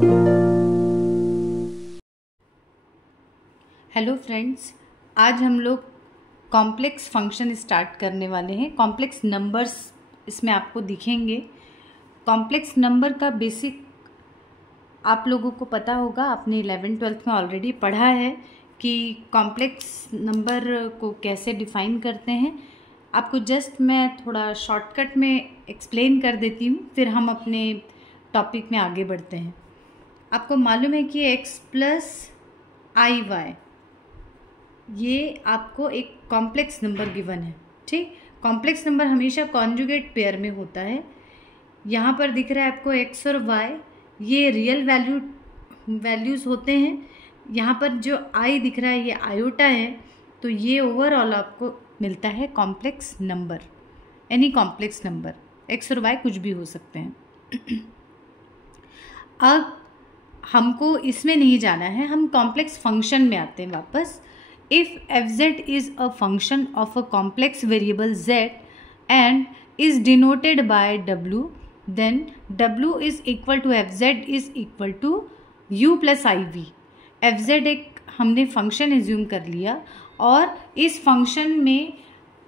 Hello friends, आज हम लोग कॉम्प्लेक्स फंक्शन स्टार्ट करने वाले हैं। कॉम्प्लेक्स नंबर्स इसमें आपको दिखेंगे। कॉम्प्लेक्स नंबर का बेसिक आप लोगों को पता होगा, आपने 11th-12th में ऑलरेडी पढ़ा है कि कॉम्प्लेक्स नंबर को कैसे डिफ़ाइन करते हैं। आपको जस्ट मैं थोड़ा शॉर्टकट में एक्सप्लेन कर देती हूँ, फिर हम अपने टॉपिक में आगे बढ़ते हैं। आपको मालूम है कि x प्लस आई वाई ये आपको एक कॉम्प्लेक्स नंबर गिवन है। ठीक, कॉम्प्लेक्स नंबर हमेशा कॉन्जुगेट पेयर में होता है। यहाँ पर दिख रहा है आपको x और y, ये रियल वैल्यूज़ होते हैं। यहाँ पर जो i दिख रहा है ये आयोटा है, तो ये ओवरऑल आपको मिलता है complex number. Any complex number x और y कुछ भी हो सकते हैं। अब हमको इसमें नहीं जाना है, हम कॉम्प्लेक्स फंक्शन में आते हैं वापस। If fz is a function of a complex variable z and is denoted by w, then w is equal to fz is equal to u plus iv। fz एक हमने फंक्शन एज्यूम कर लिया और इस फंक्शन में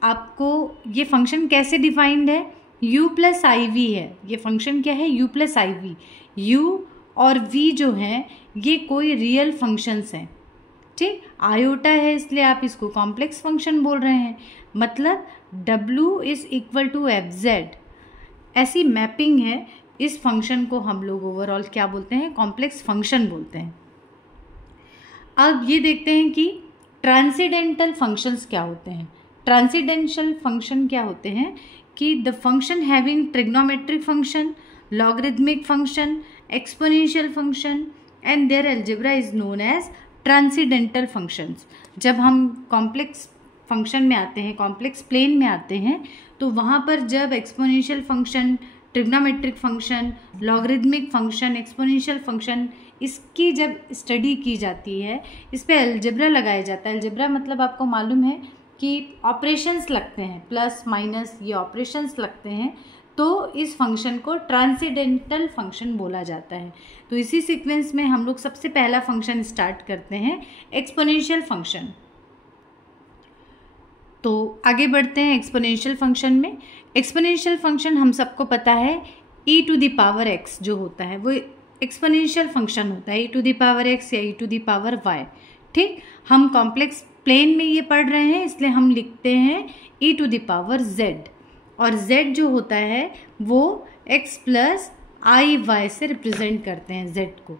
आपको ये function कैसे डिफाइंड है, u plus iv है। ये फंक्शन क्या है, u plus iv। u और v जो हैं ये कोई रियल फंक्शंस हैं। ठीक, आयोटा है इसलिए आप इसको कॉम्प्लेक्स फंक्शन बोल रहे हैं, मतलब w is equal to fz। ऐसी मैपिंग है, इस फंक्शन को हम लोग ओवरऑल क्या बोलते हैं, कॉम्प्लेक्स फंक्शन बोलते हैं। अब ये देखते हैं कि ट्रांसेंडेंटल फंक्शंस क्या होते हैं। ट्रांसेंडेंटल फंक्शन क्या होते हैं कि the function having trigonometric function, logarithmic function, exponential function and their algebra is known as transcendental functions. जब हम कॉम्प्लेक्स फंक्शन में आते हैं, कॉम्प्लेक्स प्लेन में आते हैं, तो वहाँ पर जब exponential function, trigonometric function, logarithmic function, exponential function, इसकी जब स्टडी की जाती है, इस पे अलजेब्रा लगाया जाता है। अलजेब्रा मतलब आपको मालूम है कि ऑपरेशंस लगते हैं, प्लस माइनस ये ऑपरेशंस लगते हैं, तो इस फंक्शन को ट्रांसेंडेंटल फंक्शन बोला जाता है। तो इसी सीक्वेंस में हम लोग सबसे पहला फंक्शन स्टार्ट करते हैं, एक्सपोनेंशियल फंक्शन। तो आगे बढ़ते हैं एक्सपोनेंशियल फंक्शन में। एक्सपोनेंशियल फंक्शन हम सबको पता है, e to the power x जो होता है वो एक्सपोनेंशियल फंक्शन होता है, e to the power x या e to the power y। ठीक, हम कॉम्प्लेक्स प्लेन में ये पढ़ रहे हैं, इसलिए हम लिखते हैं e to the power z, और z जो होता है वो x प्लस आई वाई से रिप्रेजेंट करते हैं z को।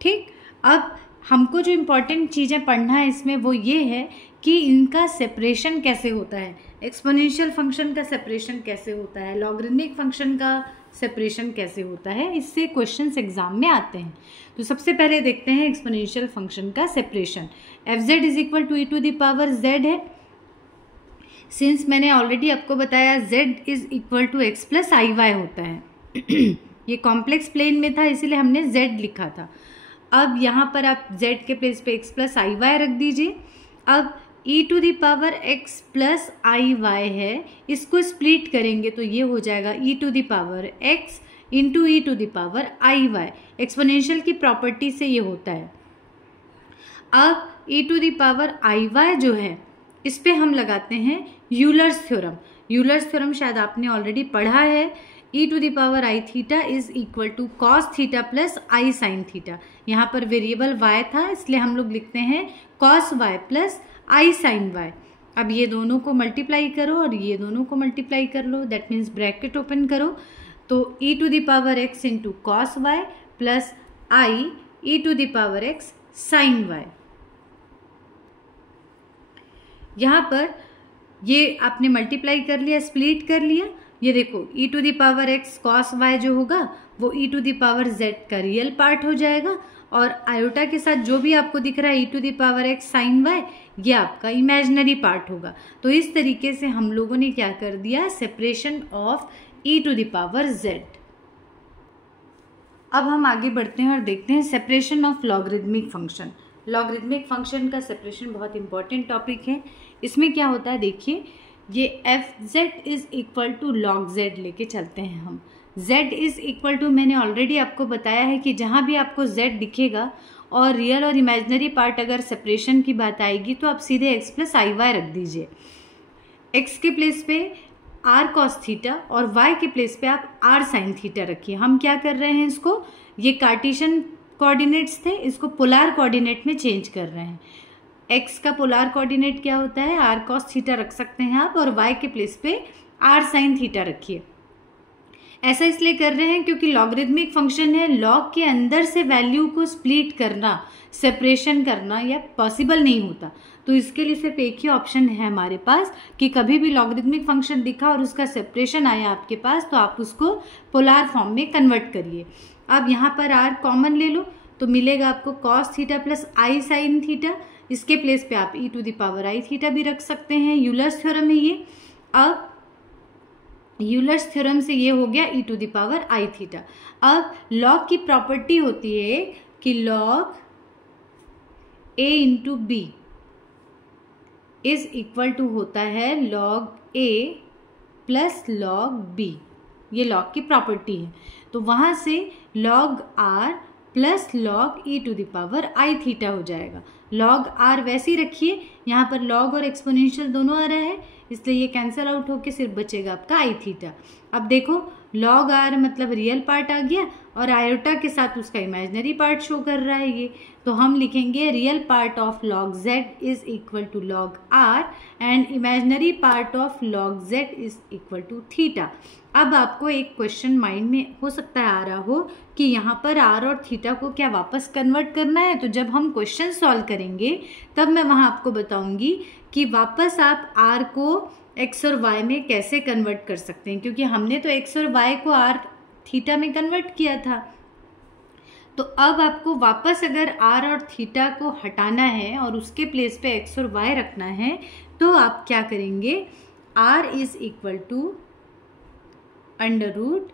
ठीक, अब हमको जो इम्पोर्टेंट चीज़ें पढ़ना है इसमें वो ये है कि इनका सेपरेशन कैसे होता है, एक्सपोनेंशियल फंक्शन का सेपरेशन कैसे होता है, लॉगरिथमिक फंक्शन का सेपरेशन कैसे होता है, इससे क्वेश्चंस एग्जाम में आते हैं। तो सबसे पहले देखते हैं एक्सपोनेंशियल फंक्शन का separation. fz is equal to e to the power z है। सिंस मैंने ऑलरेडी आपको बताया z is equal to x plus i y होता है। ये कॉम्प्लेक्स प्लेन में था इसीलिए हमने z लिखा था। अब यहाँ पर आप z के प्लेस पे x प्लस आई वाई रख दीजिए। अब e to the power x plus i y है, इसको स्प्लिट करेंगे तो ये हो जाएगा e to the power x into e to the power i y. Exponential की प्रॉपर्टी से ये होता है। अब e to the power i y जो है इस पे हम लगाते हैं यूलर्स थ्योरम। यूलर्स थ्योरम शायद आपने ऑलरेडी पढ़ा है। e to the power i theta is equal to cos theta plus i sine theta. यहाँ पर वेरिएबल y था इसलिए हम लोग लिखते हैं cos y plus i sign y। अब ये दोनों को मल्टीप्लाई करो और ये दोनों को मल्टीप्लाई कर लो, दैट मीन्स ब्रैकेट ओपन करो, तो e to the power x into cos y plus i e to the power x sine y। यहाँ पर ये आपने मल्टीप्लाई कर लिया, स्प्लिट कर लिया। ये देखो e to the power x cos y जो होगा वो e to the power z का रियल पार्ट हो जाएगा, और आयोटा के साथ जो भी आपको दिख रहा है e to the power x sine y ये आपका इमेजिनरी पार्ट होगा। तो इस तरीके से हम लोगों ने क्या कर दिया, separation of e to the power z। अब हम आगे बढ़ते हैं और देखते हैं separation of logarithmic function. Logarithmic function का सेपरेशन बहुत इंपॉर्टेंट टॉपिक है। इसमें क्या होता है देखिए, ये f z is equal to log z लेके चलते हैं हम। z इज इक्वल टू, मैंने ऑलरेडी आपको बताया है कि जहाँ भी आपको z दिखेगा और रियल और इमेजिनरी पार्ट अगर सेपरेशन की बात आएगी तो आप सीधे x प्लस आई वाई रख दीजिए। x के प्लेस पे r cos थीटा और y के प्लेस पे आप r sin थीटा रखिए। हम क्या कर रहे हैं, इसको, ये कार्टेशियन कोऑर्डिनेट्स थे, इसको पोलर कोऑर्डिनेट में चेंज कर रहे हैं। x का पोलर कोऑर्डिनेट क्या होता है, r cos थीटा रख सकते हैं आप, और y के प्लेस पे r sin थीटा रखिए। ऐसा इसलिए कर रहे हैं क्योंकि लॉगरिदमिक फंक्शन है, लॉग के अंदर से वैल्यू को स्प्लिट करना, सेपरेशन करना या पॉसिबल नहीं होता। तो इसके लिए सिर्फ एक ही ऑप्शन है हमारे पास कि कभी भी लॉगरिदमिक फंक्शन दिखा और उसका सेपरेशन आया आपके पास तो आप उसको पोलर फॉर्म में कन्वर्ट करिए। अब यहाँ पर r कॉमन ले लो तो मिलेगा आपको cos theta plus i sine theta. इसके प्लेस पे आप e to the power i theta भी रख सकते हैं, यूलर्स थ्योरम है ये। अब यूलर्स थ्योरम से ये हो गया e to the power i theta. अब लॉग की प्रॉपर्टी होती है कि log a into b is equal to होता है log a plus log b, ये लॉग की प्रॉपर्टी है। तो वहाँ से log r plus log e to the power i theta हो जाएगा। लॉग r वैसे ही रखिए, यहाँ पर लॉग और एक्सपोनेंशियल दोनों आ रहा है इसलिए ये कैंसिल आउट होके सिर्फ बचेगा आपका आई थीटा। अब देखो लॉग r मतलब रियल पार्ट आ गया और आयोटा के साथ उसका इमेजिनरी पार्ट शो कर रहा है ये, तो हम लिखेंगे real part of log z is equal to log r and imaginary part of log z is equal to theta. अब आपको एक क्वेश्चन माइंड में हो सकता है आ रहा हो कि यहाँ पर r और थीटा को क्या वापस कन्वर्ट करना है, तो जब हम क्वेश्चन सॉल्व करेंगे तब मैं वहाँ आपको बताऊंगी कि वापस आप r को x और y में कैसे कन्वर्ट कर सकते हैं, क्योंकि हमने तो x और y को r थीटा में कन्वर्ट किया था। तो अब आपको वापस अगर r और थीटा को हटाना है और उसके प्लेस पे x और y रखना है तो आप क्या करेंगे, r is equal to under root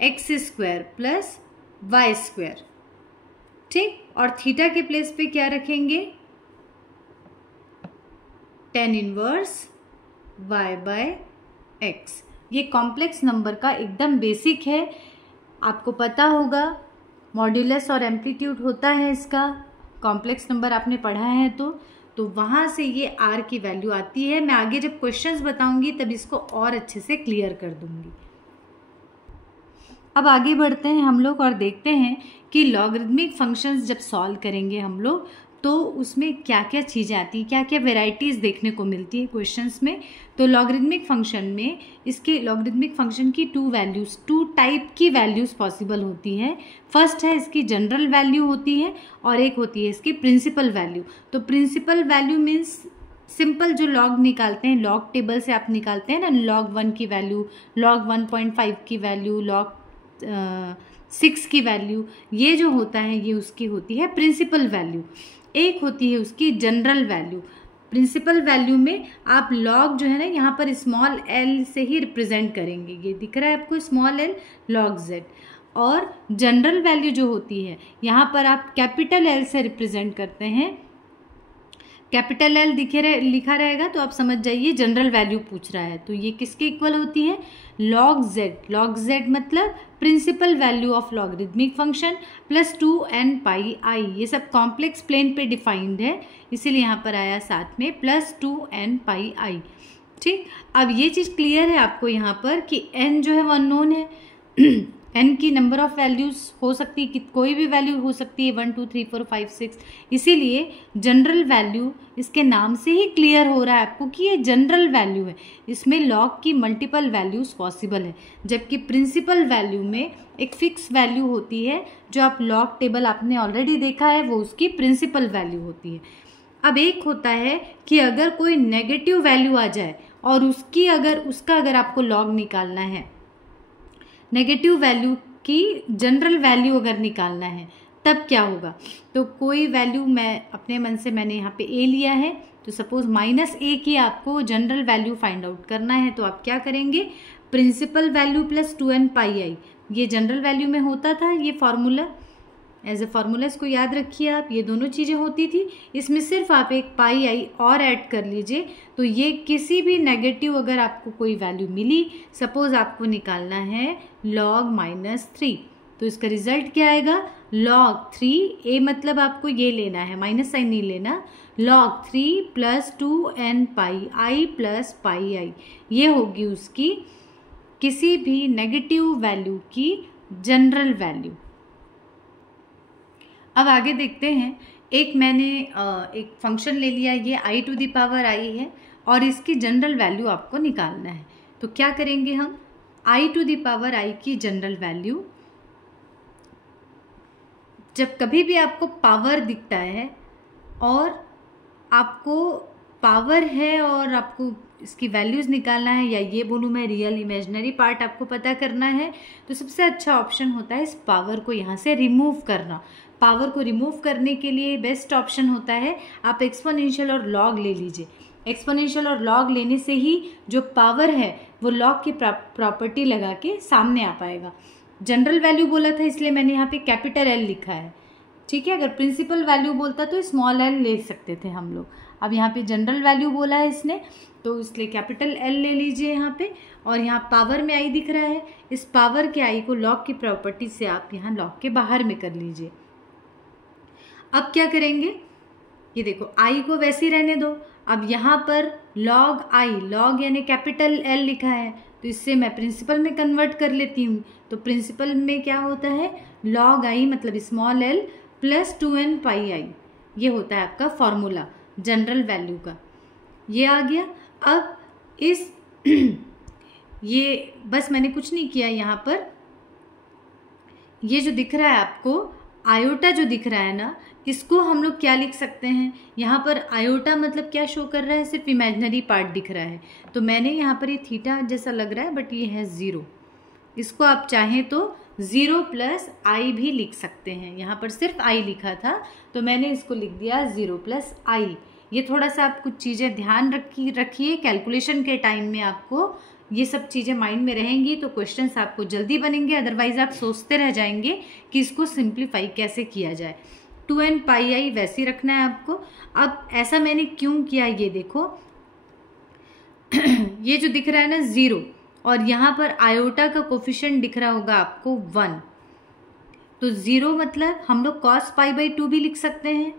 x square plus y square, ठीक, और थीटा के प्लेस पे क्या रखेंगे, tan inverse y by x। ये कॉम्प्लेक्स नंबर का एकदम बेसिक है, आपको पता होगा मॉड्यूलस और एम्पलीट्यूड होता है इसका, कॉम्प्लेक्स नंबर आपने पढ़ा है तो वहाँ से ये r की वैल्यू आती है। मैं आगे जब क्वेश्चंस बताऊंगी तब इसको और अच्छे से क्लियर कर दूंगी। अब आगे बढ़ते हैं हम लोग और देखते हैं कि लॉगरिदमिक फंक्शंस जब सॉल्व करेंगे हम लोग तो उसमें क्या क्या चीज़ें आती हैं, क्या क्या वेराइटीज़ देखने को मिलती है क्वेश्चंस में। तो लॉगरिदमिक फंक्शन में इसके लॉगरिदमिक फंक्शन की टू टाइप की वैल्यूज़ पॉसिबल होती है। फर्स्ट है इसकी जनरल वैल्यू होती है और एक होती है इसकी प्रिंसिपल वैल्यू। तो प्रिंसिपल वैल्यू मीन्स सिंपल जो लॉग निकालते हैं, लॉग टेबल से आप निकालते हैं ना, लॉग 1 की वैल्यू, लॉग 1.5 की वैल्यू, लॉग 6 की वैल्यू, ये जो होता है ये उसकी होती है प्रिंसिपल वैल्यू। एक होती है उसकी जनरल वैल्यू। प्रिंसिपल वैल्यू में आप लॉग जो है ना यहाँ पर स्मॉल l से ही रिप्रेजेंट करेंगे, ये दिख रहा है आपको स्मॉल l लॉग z। और जनरल वैल्यू जो होती है यहाँ पर आप कैपिटल L से रिप्रेजेंट करते हैं, कैपिटल L लिखा रहेगा तो आप समझ जाइए जनरल वैल्यू पूछ रहा है। तो ये किसके इक्वल होती है, लॉग z मतलब principal value of logarithmic function plus 2n pi i। ये सब कॉम्प्लेक्स प्लेन पे डिफाइंड है इसीलिए यहाँ पर आया साथ में प्लस 2n पाई i, ठीक। अब ये चीज़ क्लियर है आपको यहाँ पर कि n जो है वो अननोन है n की नंबर ऑफ वैल्यूज़ हो सकती है कि कोई भी वैल्यू हो सकती है 1 2 3 4 5 6, इसीलिए जनरल वैल्यू इसके नाम से ही क्लियर हो रहा है आपको कि ये जनरल वैल्यू है, इसमें लॉग की मल्टीपल वैल्यूज़ पॉसिबल है। जबकि प्रिंसिपल वैल्यू में एक फिक्स वैल्यू होती है, जो आप लॉग टेबल आपने ऑलरेडी देखा है वो उसकी प्रिंसिपल वैल्यू होती है। अब एक होता है कि अगर कोई नेगेटिव वैल्यू आ जाए और उसका अगर आपको लॉग निकालना है, नेगेटिव वैल्यू की जनरल वैल्यू अगर निकालना है तब क्या होगा। तो कोई वैल्यू मैं अपने मन से मैंने यहाँ पे a लिया है, तो सपोज -a की आपको जनरल वैल्यू फाइंड आउट करना है तो आप क्या करेंगे, principal value plus 2n pi i, ये जनरल वैल्यू में होता था ये फॉर्मूला, एज ए फार्मूला इसको याद रखिए आप, ये दोनों चीज़ें होती थी। इसमें सिर्फ आप एक पाई आई और ऐड कर लीजिए, तो ये किसी भी नेगेटिव अगर आपको कोई वैल्यू मिली, सपोज आपको निकालना है log -3, तो इसका रिजल्ट क्या आएगा log 3, ए मतलब आपको ये लेना है, माइनस साइन नहीं लेना, log 3 प्लस 2n पाई आई प्लस पाई आई, ये होगी उसकी किसी भी नेगेटिव वैल्यू की जनरल वैल्यू। अब आगे देखते हैं, एक मैंने एक फंक्शन ले लिया, ये i⁻i है और इसकी जनरल वैल्यू आपको निकालना है। तो क्या करेंगे हम, i⁻i की जनरल वैल्यू, जब कभी भी आपको पावर दिखता है और आपको पावर है और आपको इसकी वैल्यूज़ निकालना है, या ये बोलूँ मैं रियल इमेजिनरी पार्ट आपको पता करना है, तो सबसे अच्छा ऑप्शन होता है इस पावर को यहाँ से रिमूव करना। पावर को रिमूव करने के लिए बेस्ट ऑप्शन होता है आप एक्सपोनेंशियल और लॉग ले लीजिए। एक्सपोनेंशियल और लॉग लेने से ही जो पावर है वो लॉग की प्रॉपर्टी लगा के सामने आ पाएगा। जनरल वैल्यू बोला था इसलिए मैंने यहाँ पे कैपिटल एल लिखा है, ठीक है। अगर प्रिंसिपल वैल्यू बोलता तो स्मॉल एल ले सकते थे हम लोग। अब यहाँ पे जनरल वैल्यू बोला है इसने, तो इसलिए कैपिटल एल ले लीजिए यहाँ पे। और यहाँ पावर में आई दिख रहा है, इस पावर के आई को लॉग की प्रॉपर्टी से आप यहाँ लॉग के बाहर में कर लीजिए। अब क्या करेंगे, ये देखो आई को वैसे ही रहने दो। अब यहाँ पर लॉग आई, लॉग यानी कैपिटल एल लिखा है, तो इससे मैं प्रिंसिपल में कन्वर्ट कर लेती हूँ। तो प्रिंसिपल में क्या होता है, लॉग आई मतलब स्मॉल एल प्लस 2n पाई आई, ये होता है आपका फॉर्मूला जनरल वैल्यू का, ये आ गया। अब इस ये बस मैंने कुछ नहीं किया, यहाँ पर ये जो दिख रहा है आपको आयोटा जो दिख रहा है ना, इसको हम लोग क्या लिख सकते हैं, यहाँ पर आयोटा मतलब क्या शो कर रहा है, सिर्फ इमेजिनरी पार्ट दिख रहा है। तो मैंने यहाँ पर ये थीटा जैसा लग रहा है बट ये है 0, इसको आप चाहें तो 0 प्लस आई भी लिख सकते हैं। यहाँ पर सिर्फ आई लिखा था तो मैंने इसको लिख दिया 0 प्लस आई। ये थोड़ा सा आप कुछ चीज़ें ध्यान रखिए, कैलकुलेशन के टाइम में आपको ये सब चीज़ें माइंड में रहेंगी तो क्वेश्चंस आपको जल्दी बनेंगे, अदरवाइज आप सोचते रह जाएंगे कि इसको सिंप्लीफाई कैसे किया जाए। 2n पाई आई वैसे ही रखना है आपको। अब ऐसा मैंने क्यों किया, ये देखो ये जो दिख रहा है ना 0, और यहाँ पर आयोटा का कोफिशिएंट दिख रहा होगा आपको 1, तो 0 मतलब हम लोग cos π/2 भी लिख सकते हैं।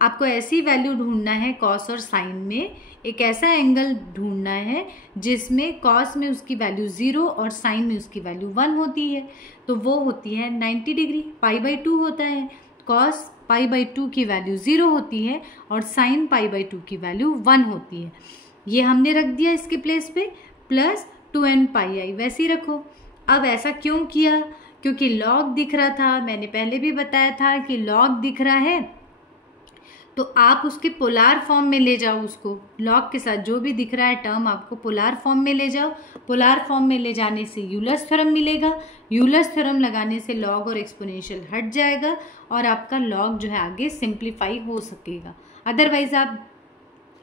आपको ऐसी वैल्यू ढूंढना है कॉस और साइन में, एक ऐसा एंगल ढूंढना है जिसमें कॉस में उसकी वैल्यू 0 और साइन में उसकी वैल्यू 1 होती है, तो वो होती है 90 डिग्री। π/2 होता है, कॉस π/2 की वैल्यू 0 होती है और साइन π/2 की वैल्यू 1 होती है। ये हमने रख दिया इसके प्लेस पे, प्लस 2n पाई आई वैसे ही रखो। अब ऐसा क्यों किया, क्योंकि लॉग दिख रहा था, मैंने पहले भी बताया था कि लॉग दिख रहा है तो आप उसके पोलार फॉर्म में ले जाओ उसको, लॉग के साथ जो भी दिख रहा है टर्म आपको पोलार फॉर्म में ले जाओ। पोलार फॉर्म में ले जाने से यूलर्स थ्योरम मिलेगा, यूलर्स थ्योरम लगाने से लॉग और एक्सपोनेंशियल हट जाएगा और आपका लॉग जो है आगे सिंप्लीफाई हो सकेगा, अदरवाइज आप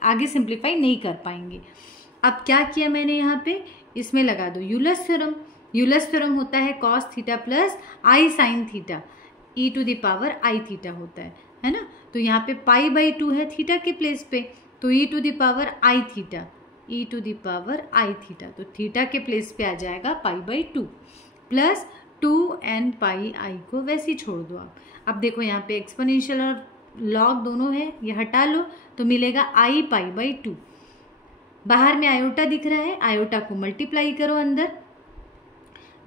आगे सिंप्लीफाई नहीं कर पाएंगे। अब क्या किया मैंने यहाँ पे, इसमें लगा दो यूलर्स थ्योरम। यूलर्स थ्योरम होता है cos theta plus i sine theta, e⁻i theta होता है ना। तो यहाँ पे π/2 है थीटा के प्लेस पे, तो e⁻i थीटा, e⁻i थीटा, तो थीटा के प्लेस पे आ जाएगा π/2 प्लस 2n पाई आई को वैसे ही छोड़ दो आप। अब देखो यहाँ पे एक्सपोनेंशियल और लॉग दोनों है, ये हटा लो तो मिलेगा i π/2। बाहर में आयोटा दिख रहा है, आयोटा को मल्टीप्लाई करो अंदर,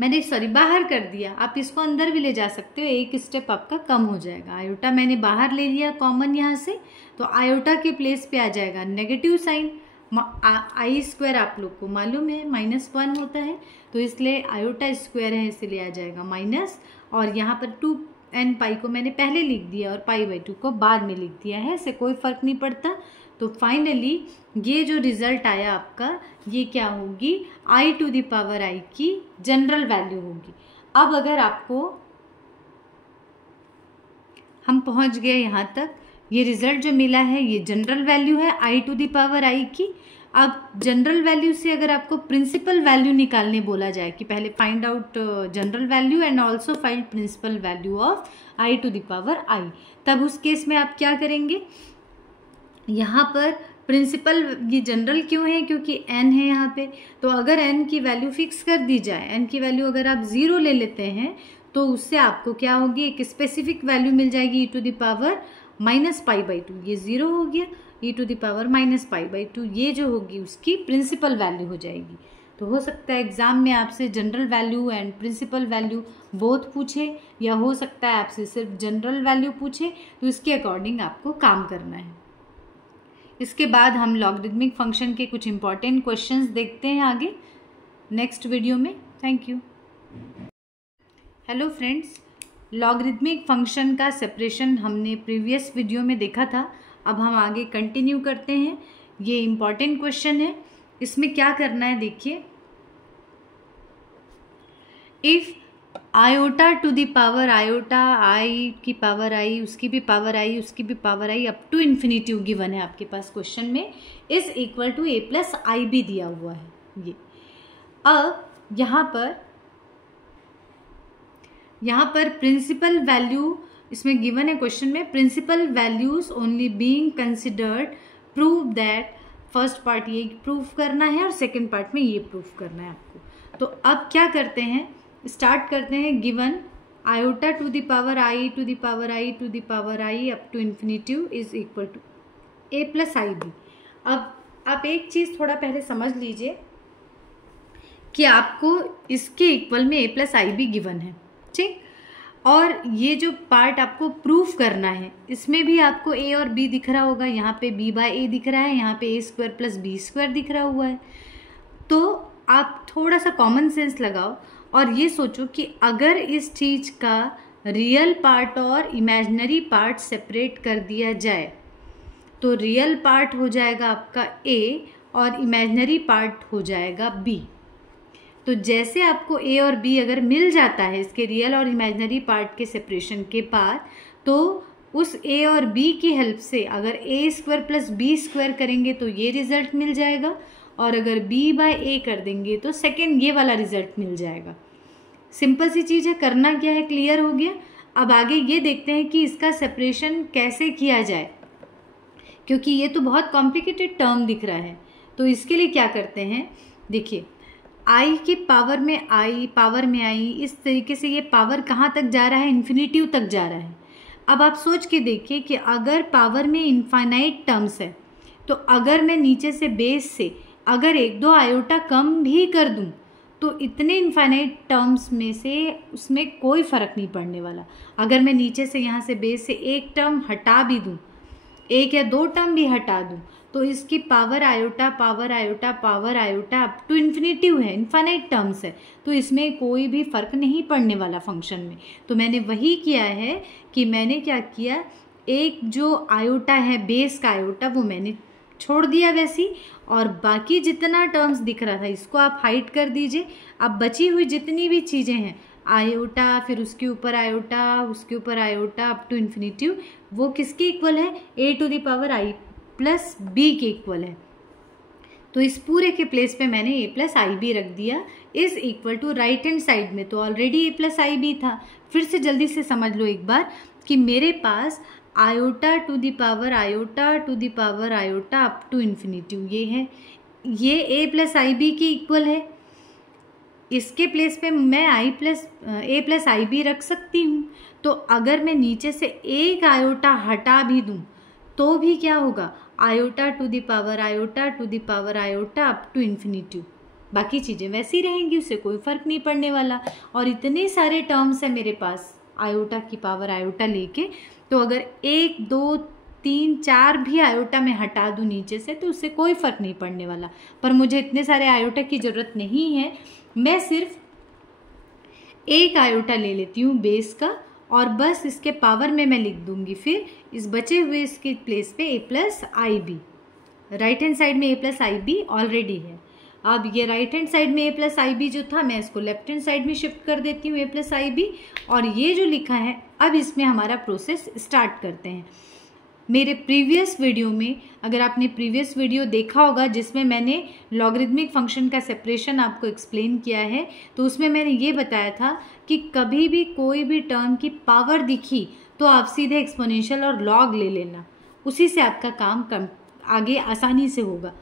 मैंने बाहर कर दिया, आप इसको अंदर भी ले जा सकते हो, एक स्टेप आपका कम हो जाएगा। आयोटा मैंने बाहर ले लिया कॉमन यहाँ से, तो आयोटा के प्लेस पे आ जाएगा नेगेटिव साइन। i² आप लोग को मालूम है -1 होता है, तो इसलिए आयोटा स्क्वायर है इसलिए आ जाएगा माइनस, और यहाँ पर 2n पाई को मैंने पहले लिख दिया और π/2 को बाद में लिख दिया है, इससे कोई फर्क नहीं पड़ता। तो फाइनली ये जो रिजल्ट आया आपका, ये क्या होगी, i⁻i की जनरल वैल्यू होगी। अब अगर आपको, हम पहुंच गए यहाँ तक, ये रिजल्ट जो मिला है ये जनरल वैल्यू है i⁻i की। अब जनरल वैल्यू से अगर आपको प्रिंसिपल वैल्यू निकालने बोला जाए कि पहले find out general value and also find principal value of i to the power i, तब उस केस में आप क्या करेंगे, यहाँ पर प्रिंसिपल ये जनरल क्यों है, क्योंकि n है यहाँ पे, तो अगर n की वैल्यू फिक्स कर दी जाए, n की वैल्यू अगर आप 0 ले लेते हैं तो उससे आपको क्या होगी, एक स्पेसिफिक वैल्यू मिल जाएगी e टू द पावर -π/2, ये 0 हो गया, e टू द पावर -π/2 ये जो होगी उसकी प्रिंसिपल वैल्यू हो जाएगी। तो हो सकता है एग्जाम में आपसे general value and principal value both पूछे, या हो सकता है आपसे सिर्फ जनरल वैल्यू पूछे, तो इसके अकॉर्डिंग आपको काम करना है। इसके बाद हम लॉगरिथमिक फंक्शन के कुछ इंपॉर्टेंट क्वेश्चंस देखते हैं आगे नेक्स्ट वीडियो में। Thank you. Hello friends, logarithmic function का सेपरेशन हमने प्रीवियस वीडियो में देखा था, अब हम आगे कंटिन्यू करते हैं। ये इम्पॉर्टेंट क्वेश्चन है, इसमें क्या करना है देखिए, if iota to the power iota i की पावर आई, उसकी भी पावर आई, उसकी भी power i, up to infinity given है आपके पास क्वेश्चन में, is equal to a plus i भी दिया हुआ है ये। अब यहाँ पर प्रिंसिपल वैल्यू इसमें गिवन है क्वेश्चन में, principal values only being considered, prove that, first part ये प्रूफ करना है और सेकेंड पार्ट में ये प्रूफ करना है आपको। तो अब क्या करते हैं, स्टार्ट करते हैं, given iota to the power i to the power i to the power i up to infinity is equal to a plus i b. अब आप एक चीज़ थोड़ा पहले समझ लीजिए कि आपको इसके इक्वल में a plus i be given है, ठीक, और ये जो पार्ट आपको प्रूफ करना है इसमें भी आपको a और b दिख रहा होगा, यहाँ पे b/a दिख रहा है, यहाँ पे a² प्लस b² दिख रहा हुआ है। तो आप थोड़ा सा कॉमन सेंस लगाओ और ये सोचो कि अगर इस चीज़ का रियल पार्ट और इमेजिनरी पार्ट सेपरेट कर दिया जाए तो रियल पार्ट हो जाएगा आपका a और इमेजिनरी पार्ट हो जाएगा b। तो जैसे आपको a और b अगर मिल जाता है इसके रियल और इमेजिनरी पार्ट के सेपरेशन के बाद, तो उस a और b की हेल्प से अगर a² प्लस b² करेंगे तो ये रिजल्ट मिल जाएगा, और अगर b/a कर देंगे तो सेकेंड ये वाला रिजल्ट मिल जाएगा। सिंपल सी चीज़ है, करना क्या है, क्लियर हो गया। अब आगे ये देखते हैं कि इसका सेपरेशन कैसे किया जाए, क्योंकि ये तो बहुत कॉम्प्लिकेटेड टर्म दिख रहा है। तो इसके लिए क्या करते हैं, देखिए i की पावर में आई, इस तरीके से ये पावर कहाँ तक जा रहा है, इन्फिनिटी तक जा रहा है। अब आप सोच के देखिए कि अगर पावर में इनफाइनाइट टर्म्स है तो अगर मैं नीचे से बेस से अगर 1-2 आयोटा कम भी कर दूं तो इतने इनफाइनाइट टर्म्स में से उसमें कोई फ़र्क नहीं पड़ने वाला। अगर मैं नीचे से यहाँ से बेस से एक टर्म हटा भी दूँ, 1 या 2 टर्म भी हटा दूँ, तो इसकी power iota up to infinity है, इनफाइनाइट टर्म्स है, तो इसमें कोई भी फ़र्क नहीं पड़ने वाला फंक्शन में। तो मैंने वही किया है कि मैंने क्या किया, एक जो आयोटा है बेस का आयोटा वो मैंने छोड़ दिया वैसी, और बाकी जितना टर्म्स दिख रहा था इसको आप हाइड कर दीजिए। अब बची हुई जितनी भी चीज़ें हैं, आयोटा, फिर उसके ऊपर आयोटा, उसके ऊपर आयोटा अप टू इन्फिनिटी, वो किसके इक्वल है, a to the power i plus b के इक्वल है। तो इस पूरे के प्लेस पे मैंने a प्लस आई बी रख दिया, is equal to right hand side में तो already a plus i b था। फिर से जल्दी से समझ लो एक बार कि मेरे पास iota to the power iota up to infinity ये है, ये a प्लस आई बी के इक्वल है। इसके प्लेस पे मैं a प्लस आई बी रख सकती हूँ। तो अगर मैं नीचे से एक आयोटा हटा भी दूँ तो भी क्या होगा, iota to the power iota up to infinity, बाकी चीज़ें वैसी रहेंगी, उससे कोई फ़र्क नहीं पड़ने वाला। और इतने सारे टर्म्स हैं मेरे पास आयोटा की पावर आयोटा लेके, तो अगर 1, 2, 3, 4 भी आयोटा में हटा दूँ नीचे से तो उससे कोई फ़र्क नहीं पड़ने वाला। पर मुझे इतने सारे आयोटा की ज़रूरत नहीं है, मैं सिर्फ एक आयोटा ले लेती हूँ बेस का, और बस इसके पावर में मैं लिख दूंगी फिर इस बचे हुए इसके प्लेस पे a plus i b. Right hand side में a plus i b already है। अब ये राइट हैंड साइड में a प्लस आई बी जो था मैं इसको लेफ्ट हैंड साइड में शिफ्ट कर देती हूँ a प्लस आई बी, और ये जो लिखा है अब इसमें हमारा प्रोसेस स्टार्ट करते हैं। मेरे प्रीवियस वीडियो में, अगर आपने प्रीवियस वीडियो देखा होगा जिसमें मैंने लॉगरिथमिक फंक्शन का सेपरेशन आपको एक्सप्लेन किया है, तो उसमें मैंने ये बताया था कि कभी भी कोई भी टर्म की पावर दिखी तो आप सीधे एक्सपोनेंशियल और लॉग ले लेना, उसी से आपका काम आगे आसानी से होगा।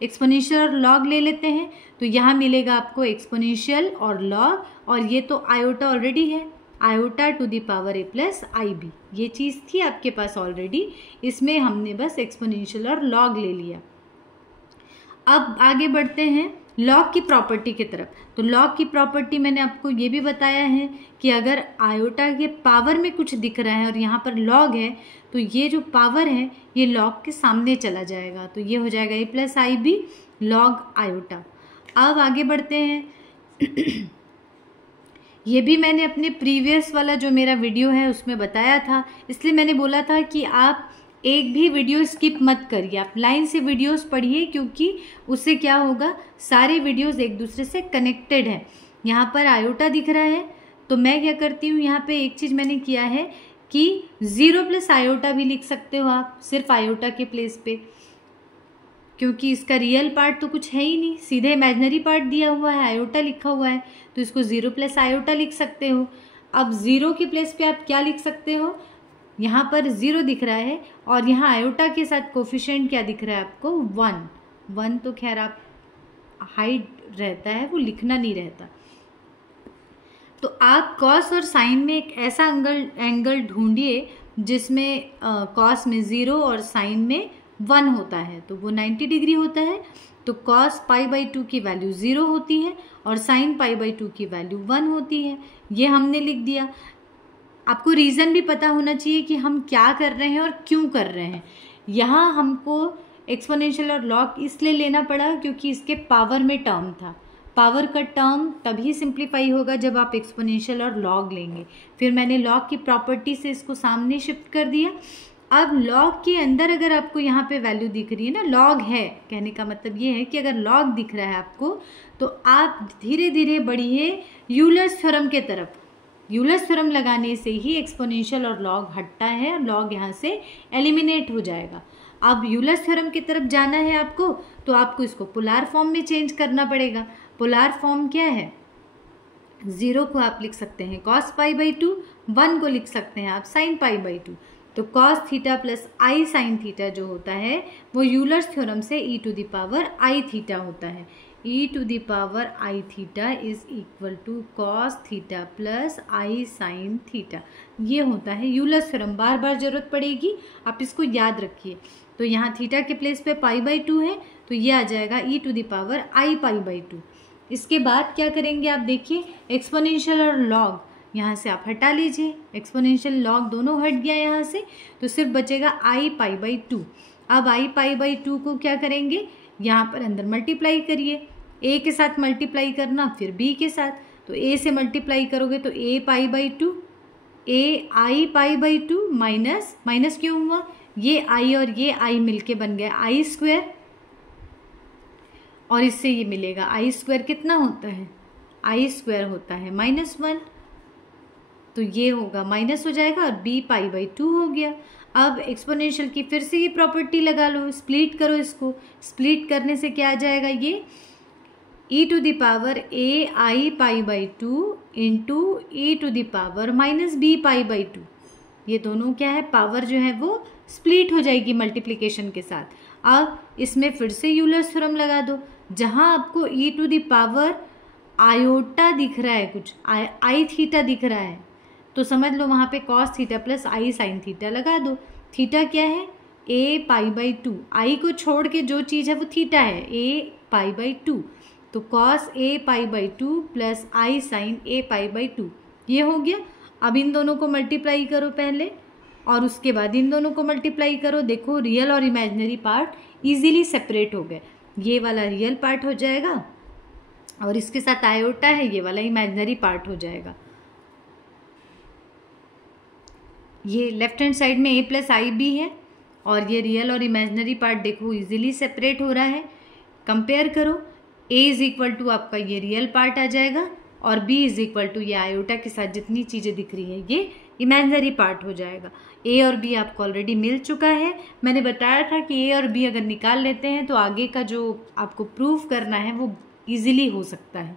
एक्सपोनेंशियल और लॉग ले लेते हैं तो यहाँ मिलेगा आपको एक्सपोनेंशियल और लॉग, और ये तो आयोटा ऑलरेडी है, iota to the power a plus i b, ये चीज़ थी आपके पास ऑलरेडी, इसमें हमने बस एक्सपोनेंशियल और लॉग ले लिया। अब आगे बढ़ते हैं लॉग की प्रॉपर्टी की तरफ। तो लॉग की प्रॉपर्टी मैंने आपको ये भी बताया है कि अगर आयोटा के पावर में कुछ दिख रहा है और यहाँ पर लॉग है, तो ये जो पावर है ये लॉग के सामने चला जाएगा, तो ये हो जाएगा a plus i b log iota. अब आगे बढ़ते हैं ये भी मैंने अपने प्रीवियस वाला जो मेरा वीडियो है उसमें बताया था, इसलिए मैंने बोला था कि आप एक भी वीडियो स्किप मत करिए, आप लाइन से वीडियोस पढ़िए, क्योंकि उससे क्या होगा, सारे वीडियोस एक दूसरे से कनेक्टेड हैं। यहाँ पर आयोटा दिख रहा है, तो मैं क्या करती हूँ, यहाँ पे एक चीज़ मैंने किया है कि 0 प्लस आयोटा भी लिख सकते हो आप, सिर्फ आयोटा के प्लेस पे, क्योंकि इसका रियल पार्ट तो कुछ है ही नहीं, सीधे इमेजिनरी पार्ट दिया हुआ है, आयोटा लिखा हुआ है, तो इसको 0 प्लस आयोटा लिख सकते हो। अब 0 के प्लेस पे आप क्या लिख सकते हो, यहाँ पर 0 दिख रहा है और यहाँ आयोटा के साथ कोफिशिएंट क्या दिख रहा है आपको, 1 तो खैर आप हाइड रहता है, वो लिखना नहीं रहता। तो आप कॉस और साइन में एक ऐसा एंगल ढूंढिए जिसमें कॉस में 0 और साइन में 1 होता है, तो वो 90 डिग्री होता है। तो कॉस π/2 की वैल्यू 0 होती है और साइन π/2 की वैल्यू 1 होती है, ये हमने लिख दिया। आपको रीज़न भी पता होना चाहिए कि हम क्या कर रहे हैं और क्यों कर रहे हैं। यहाँ हमको एक्सपोनेंशियल और लॉग इसलिए लेना पड़ा क्योंकि इसके पावर में टर्म था, पावर का टर्म तभी सिंप्लीफाई होगा जब आप एक्सपोनेंशियल और लॉग लेंगे। फिर मैंने लॉग की प्रॉपर्टी से इसको सामने शिफ्ट कर दिया। अब लॉग के अंदर अगर आपको यहाँ पे वैल्यू दिख रही है ना, लॉग है, कहने का मतलब ये है कि अगर लॉग दिख रहा है आपको, तो आप धीरे धीरे बढ़िए यूलर्स थ्योरम के तरफ। यूलर्स थ्योरम लगाने से ही एक्सपोनेंशियल और लॉग हटता है और लॉग यहाँ से एलिमिनेट हो जाएगा। अब यूलर्स थ्योरम की तरफ जाना है आपको, तो आपको इसको पोलार फॉर्म में चेंज करना पड़ेगा। पोलार फॉर्म क्या है, 0 को आप लिख सकते हैं cos π/2, 1 को लिख सकते हैं आप sin π/2। तो cos theta plus i sine theta जो होता है वो यूलर्स थ्योरम से e to the power i theta होता है। e to the power i theta is equal to cos theta plus i sine theta, ये होता है यूलर्स थ्योरम। बार बार जरूरत पड़ेगी, आप इसको याद रखिए। तो यहाँ थीटा के प्लेस पे π/2 है, तो ये आ जाएगा e टू द पावर आई π/2। इसके बाद क्या करेंगे आप देखिए, एक्सपोनेंशियल और लॉग यहाँ से आप हटा लीजिए, एक्सपोनेंशियल लॉग दोनों हट गया यहाँ से, तो सिर्फ बचेगा आई π/2। अब आई π/2 को क्या करेंगे, यहाँ पर अंदर मल्टीप्लाई करिए, a के साथ मल्टीप्लाई करना, फिर b के साथ, तो a से मल्टीप्लाई करोगे तो a π/2, a i π/2 minus minus क्यों हुआ, ये i और ये i मिलके बन गया आई स्क्वायर, और इससे ये मिलेगा आई स्क्वायर कितना होता है, आई स्क्वायर होता है -1, तो ये होगा माइनस हो जाएगा और b π/2 हो गया। अब एक्सपोनेंशियल की फिर से ये प्रॉपर्टी लगा लो, स्प्लिट करो इसको, स्प्लिट करने से क्या आ जाएगा, ये e to the power a i π/2 into e to the power minus b π/2, ये दोनों क्या है, पावर जो है वो स्प्लिट हो जाएगी मल्टीप्लिकेशन के साथ। अब इसमें फिर से यूलर्स थ्योरम लगा दो, जहाँ आपको e to the power iota दिख रहा है, कुछ आई थीटा दिख रहा है, तो समझ लो वहाँ पे cos theta plus i sine theta लगा दो। थीटा क्या है, a π/2, आई को छोड़ के जो चीज़ है वो थीटा है, a π/2, तो cos a π/2 plus i sine a π/2, ये हो गया। अब इन दोनों को मल्टीप्लाई करो पहले, और उसके बाद इन दोनों को मल्टीप्लाई करो। देखो रियल और इमेजिनरी पार्ट इजीली सेपरेट हो गए, ये वाला रियल पार्ट हो जाएगा और इसके साथ आयोटा है, ये वाला इमेजिनरी पार्ट हो जाएगा। ये लेफ्ट हैंड साइड में a प्लस आई बी है और ये रियल और इमेजिनरी पार्ट देखो इजीली सेपरेट हो रहा है। कंपेयर करो, a इज इक्वल टू आपका ये रियल पार्ट आ जाएगा, और b इज इक्वल टू ये आयोटा के साथ जितनी चीज़ें दिख रही हैं ये इमेजिनरी पार्ट हो जाएगा। a और b आपको ऑलरेडी मिल चुका है। मैंने बताया था कि a और b अगर निकाल लेते हैं तो आगे का जो आपको प्रूफ करना है वो इजीली हो सकता है।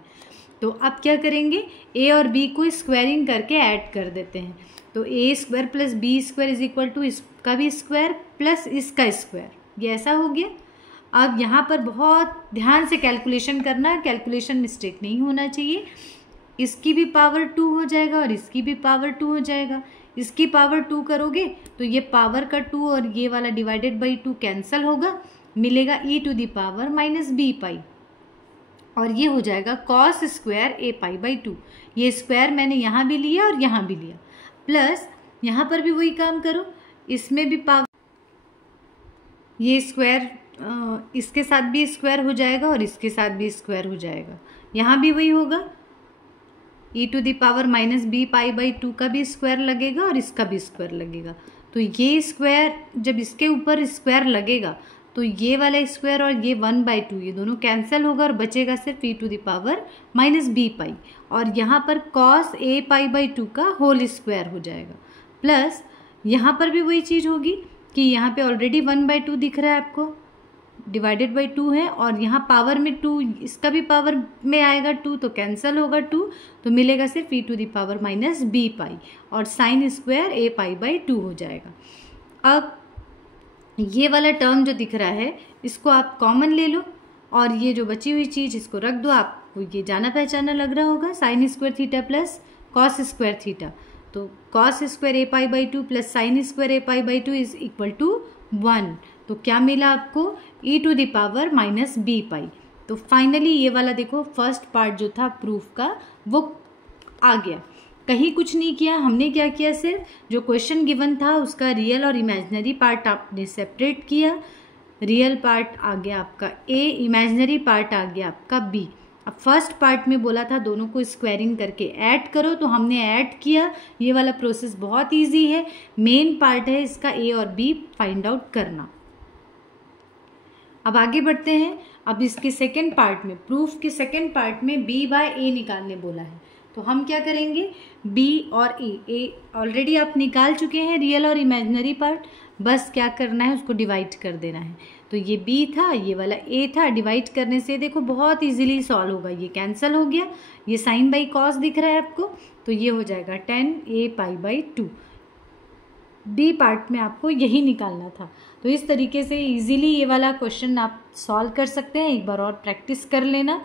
तो अब क्या करेंगे, a और b को स्क्वायरिंग करके ऐड कर देते हैं। तो a square plus b square is equal to इसका भी स्क्वायर प्लस इसका स्क्वायर, ये ऐसा हो गया। अब यहाँ पर बहुत ध्यान से कैलकुलेशन करना, कैलकुलेशन मिस्टेक नहीं होना चाहिए। इसकी भी पावर 2 हो जाएगा और इसकी भी पावर 2 हो जाएगा। इसकी पावर 2 करोगे तो ये पावर का 2 और ये वाला डिवाइडेड बाई 2 कैंसिल होगा, मिलेगा e to the power minus b pi, और ये हो जाएगा cos square a pi by 2। ये स्क्वायर मैंने यहाँ भी लिया और यहाँ भी लिया, प्लस यहाँ पर भी वही काम करो, इसमें भी पावर, ये स्क्वायर इसके साथ भी स्क्वायर हो जाएगा और इसके साथ भी स्क्वायर हो जाएगा। यहाँ भी वही होगा, e to the power minus b pi by 2 का भी स्क्वायर लगेगा और इसका भी स्क्वायर लगेगा। तो ये स्क्वायर जब इसके ऊपर स्क्वायर लगेगा तो ये वाला स्क्वायर और ये 1/2 ये दोनों कैंसिल होगा और बचेगा सिर्फ e to the power minus b pi, और यहाँ पर कॉस a पाई बाई 2 का होल स्क्वायर हो जाएगा। प्लस यहाँ पर भी वही चीज़ होगी कि यहाँ पे ऑलरेडी 1/2 दिख रहा है आपको, डिवाइडेड बाई 2 है, और यहाँ पावर में 2, इसका भी पावर में आएगा 2 तो कैंसिल होगा 2, तो मिलेगा सिर्फ e to the power minus b pi, और sine square a pi by 2 हो जाएगा। अब ये वाला टर्म जो दिख रहा है इसको आप कॉमन ले लो और ये जो बची हुई चीज़ इसको रख दो। आपको ये जाना पहचाना लग रहा होगा, sine square theta plus cos square theta, तो cos square a pi by 2 plus sine square a pi by 2 is equal to 1। तो क्या मिला आपको, e to the power minus b pi. तो फाइनली ये वाला देखो फर्स्ट पार्ट जो था प्रूफ का वो आ गया। कहीं कुछ नहीं किया हमने, क्या किया, सिर्फ जो क्वेश्चन गिवन था उसका रियल और इमेजिनरी पार्ट आपने सेपरेट किया। रियल पार्ट आ गया आपका a, इमेजिनरी पार्ट आ गया आपका b। अब फर्स्ट पार्ट में बोला था दोनों को स्क्वायरिंग करके ऐड करो, तो हमने ऐड किया। ये वाला प्रोसेस बहुत इजी है। मेन पार्ट है इसका a और b फाइंड आउट करना। अब आगे बढ़ते हैं। अब इसके सेकेंड पार्ट में, प्रूफ के सेकेंड पार्ट में b बाय a निकालने बोला है, तो हम क्या करेंगे, b और a ऑलरेडी आप निकाल चुके हैं रियल और इमेजिनरी पार्ट, बस क्या करना है उसको डिवाइड कर देना है। तो ये b था, ये वाला a था, डिवाइड करने से देखो बहुत इजीली सॉल्व होगा। ये कैंसिल हो गया, ये साइन बाई कॉस दिख रहा है आपको, तो ये हो जाएगा 10a pi by 2। B part में आपको यही निकालना था। तो इस तरीके से इजीली ये वाला क्वेश्चन आप सॉल्व कर सकते हैं। एक बार और प्रैक्टिस कर लेना।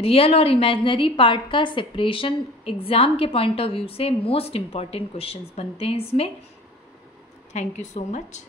रियल और इमेजिनरी पार्ट का सेपरेशन एग्जाम के पॉइंट ऑफ व्यू से मोस्ट इम्पॉर्टेंट क्वेश्चंस बनते हैं इसमें। Thank you so much.